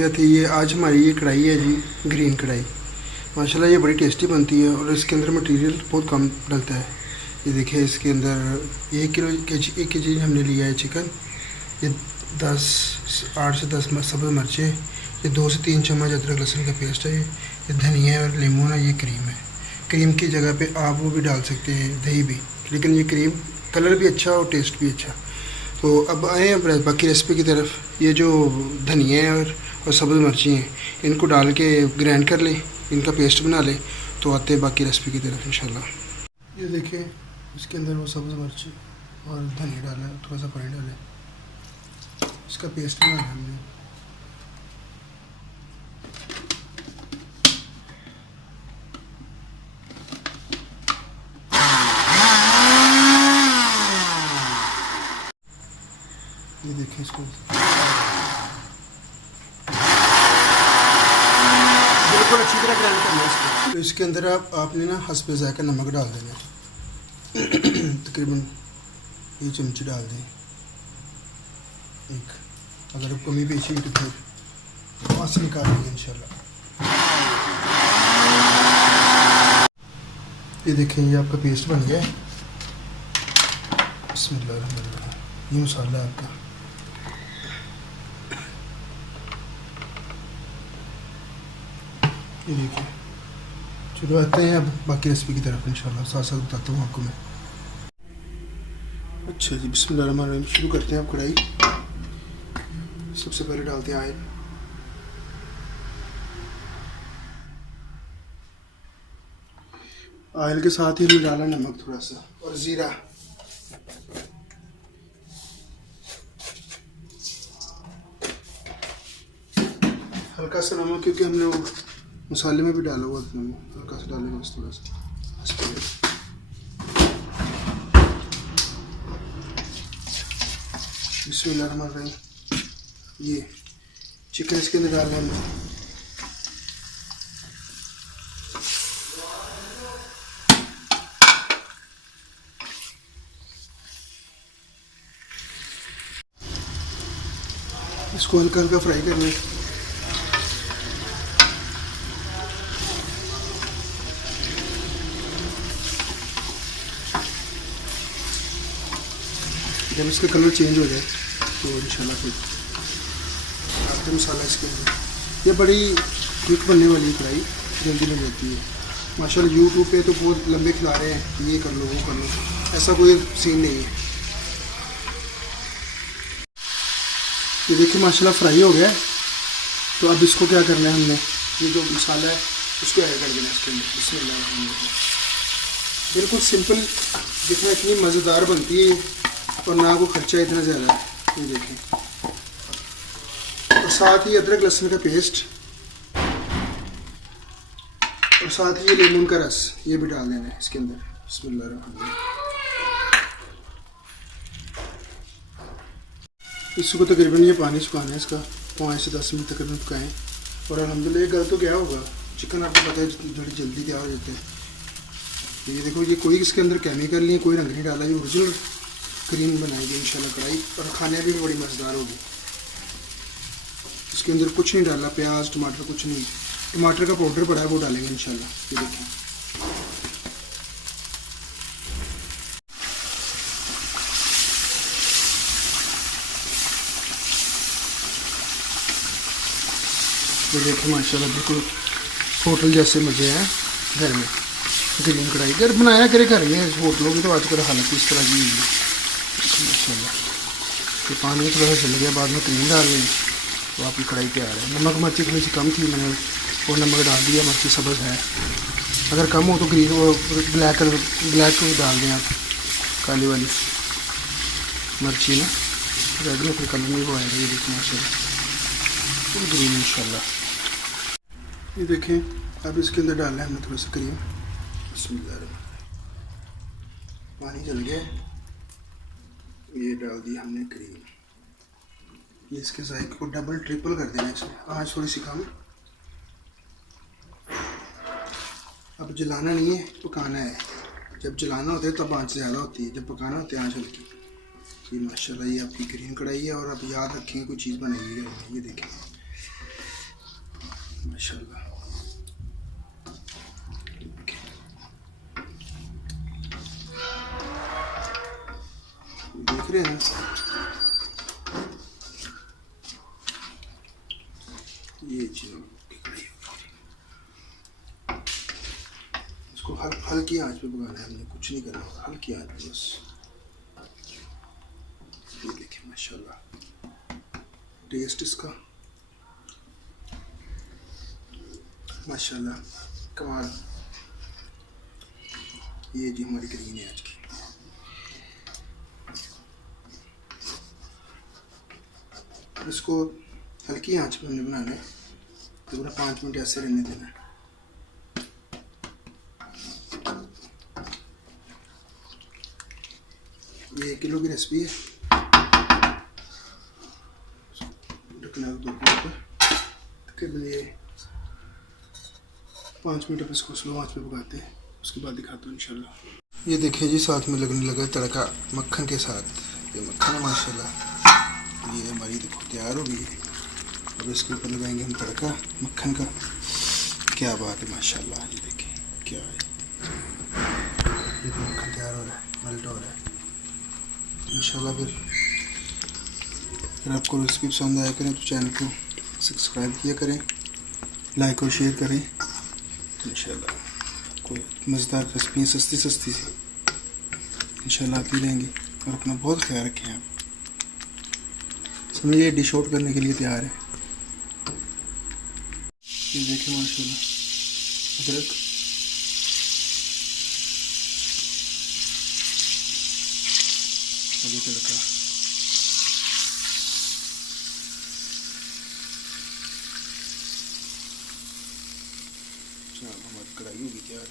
कैफियत है। ये आज हमारी ये कढ़ाई है जी, ग्रीन कढ़ाई। माशाल्लाह ये बड़ी टेस्टी बनती है और इसके अंदर मटेरियल बहुत कम डलता है। ये देखिए इसके अंदर 1 kg हमने लिया है चिकन। ये 8 से 10 सब्ज़ मिर्चें, ये 2 से 3 चम्मच अदरक लहसुन का पेस्ट है, ये धनिया और लेमन है, ये क्रीम है। क्रीम की जगह पे आप वो भी डाल सकते हैं, दही भी, लेकिन ये क्रीम कलर भी अच्छा और टेस्ट भी अच्छा। तो अब आए अब बाकी रेसिपी की तरफ। ये जो धनिया है और सब्ज़ मिर्ची हैं, इनको डाल के ग्राइंड कर लें, इनका पेस्ट बना लें, तो आते हैं बाकी रेसिपी की तरफ इंशाल्लाह। ये देखिए इसके अंदर वो सब्ज़ मिर्ची और धनिया डाला है, थोड़ा सा पानी डालें, इसका पेस्ट बना है हमने। ये देखिए इसको बिल्कुल अच्छी तरह ग्राइंड करना है इसको। तो इसके अंदर आपने ना हस्बे ज़ायका नमक डाल देना है। तकरीबन ये चमची डाल दें एक, अगर कमी पेशी तो फिर वहाँ से निकाल देंगे इंशाल्लाह। ये देखें ये आपका पेस्ट बन गया है। बिस्मिल्लाह, ये मसाला है आपका। ये देखिए, चलो आते हैं अब बाकी रेसिपी की तरफ इंशाल्लाह, साथ साथ बताता हूँ आपको मैं। अच्छा जी, बिस्मिल्लाहिर्रहमानिर्रहीम, शुरू करते हैं। अब कढ़ाई सबसे पहले डालते हैं ऑयल। ऑयल के साथ ही हमने डाला नमक थोड़ा सा और ज़ीरा। हल्का सा नमक, क्योंकि हमने वो मसाले में भी डाला हुआ था नमक, हल्का सा डालेंगे बस थोड़ा सा। बिस्मिल्लाहिर्रहमानिर्रहीम, ये चिकन इसके अंदर डाल रहे हैं। इसको हल्का हल्का फ्राई करना है। जब इसका कलर चेंज हो जाए तो इंशाल्लाह फिर आते मसाला इसके अंदर। ये बड़ी क्विक बनने वाली कढ़ाई, जल्दी बन जाती है माशाल्लाह। यूट्यूब पे तो बहुत लंबे खिला रहे हैं, ये कर लो वो कर लो, ऐसा कोई सीन नहीं है। ये देखिए माशाल्लाह फ्राई हो गया है। तो अब इसको क्या करना है, हमने ये जो मसाला है उसको ऐड कर देना इसके अंदर। बिस्मिल्लाह, बिल्कुल सिंपल, जितना इतनी मज़ेदार बनती है और ना को खर्चा इतना ज़्यादा है। ये देखें, और साथ ही अदरक लहसुन का पेस्ट और साथ ही ये लेमन का रस, ये भी डाल देना है इसके अंदर। बिस्मिल्लाह, इसको तकरीबन ये पानी सुखाना है इसका, 5 से 10 मिनट तकरीबन पकाएं। और अल्हम्दुलिल्लाह ये गल तो गया होगा, चिकन आपको पता है थोड़ी जल्दी तैयार हो जाते हैं। ये देखो, ये कोई इसके अंदर केमिकल नहीं है, कोई रंग नहीं डाला, ये ओरिजिनल क्रीम बनाएगी इंशाल्लाह कढ़ाई, और खाने भी बड़ी मज़ेदार होगी। इसके अंदर कुछ नहीं डाला, प्याज टमाटर कुछ नहीं, टमाटर का पाउडर पड़ा है वो डालेंगे इंशाल्लाह। ये देखिए, ये देखिए माशाल्लाह बिल्कुल होटल जैसे मज़े हैं घर में। ग्रीन कढ़ाई घर बनाया करे घर में, होटलों की तो आजकल हालत इस तरह की है माशाल्लाह। तो पानी थोड़ा सा चल गया, बाद में क्रीम डाल लें तो आपकी कढ़ाई तैयार है। नमक मिर्ची थोड़ी सी कम थी, मैंने वो नमक डाल दिया, मिर्ची सब्ज़ है, अगर कम हो तो ग्रीन वो ब्लैक डाल दें आप, काली वाली मिर्ची ना, रेड में कोई कलर नहीं वो आएगा। ये देखिए माशाल्लाह ग्रीन इंशाल्लाह। ये देखें, अब इसके अंदर डालना है हमने थोड़ा सा क्रीम। बिस्मिल्लाह, पानी चल गया, ये डाल दी हमने क्रीम। ये इसके जायके को डबल ट्रिपल कर देना इसमें। आँच थोड़ी सी कम, अब जलाना नहीं है, पकाना है। जब जलाना होता है तब आँच ज़्यादा होती है, जब पकाना होता है आँच हल्की। ये माशाल्लाह ये आपकी ग्रीन कढ़ाई है, और अब याद रखें कोई चीज़ बनाइएगा। ये देखें माशाल्लाह। देख रहे हैं ये जी कढ़ाई इसको हल्की आंच पे पकाना है, हमने कुछ नहीं करना, हल्की आंच पे बस। ये देखिए माशाल्लाह टेस्ट इसका माशाल्लाह कमाल। ये जी हमारी ग्रीन है आज की। इसको हल्की आंच पे हमने बनाना है, तो पूरा 5 मिनट ऐसे रहने देना है। ये 1 किलो की रेसिपी है। ढकना 2 मिनट पर, तकरीबन ये 5 मिनट पर इसको स्लो आंच पे पकाते हैं, उसके बाद दिखाता हूँ इंशाल्लाह। ये देखिए जी साथ में लगने लगा तड़का मक्खन के साथ। ये मक्खन है माशाल्लाह, ये हमारी देखो तैयार हो गई है। अब इसके ऊपर लगाएंगे हम तड़का मक्खन का। क्या बात है माशाल्लाह, ये देखिए क्या है, ये तो मक्खन तैयार हो रहा है, मेल्ट हो रहा है इंशाल्लाह। फिर आपको रेसिपी पसंद आया करें तो चैनल को सब्सक्राइब किया करें, लाइक और शेयर करें, तो इंशाल्लाह कोई मज़ेदार रेसिपी सस्ती सी इंशाल्लाह आती रहेंगी। और अपना बहुत ख्याल रखें आप। समझिए ये डिश आउट करने के लिए तैयार है। ये देखें माशाल्लाह अदरक, आगे तड़का, हमारी कढ़ाई होगी तैयार।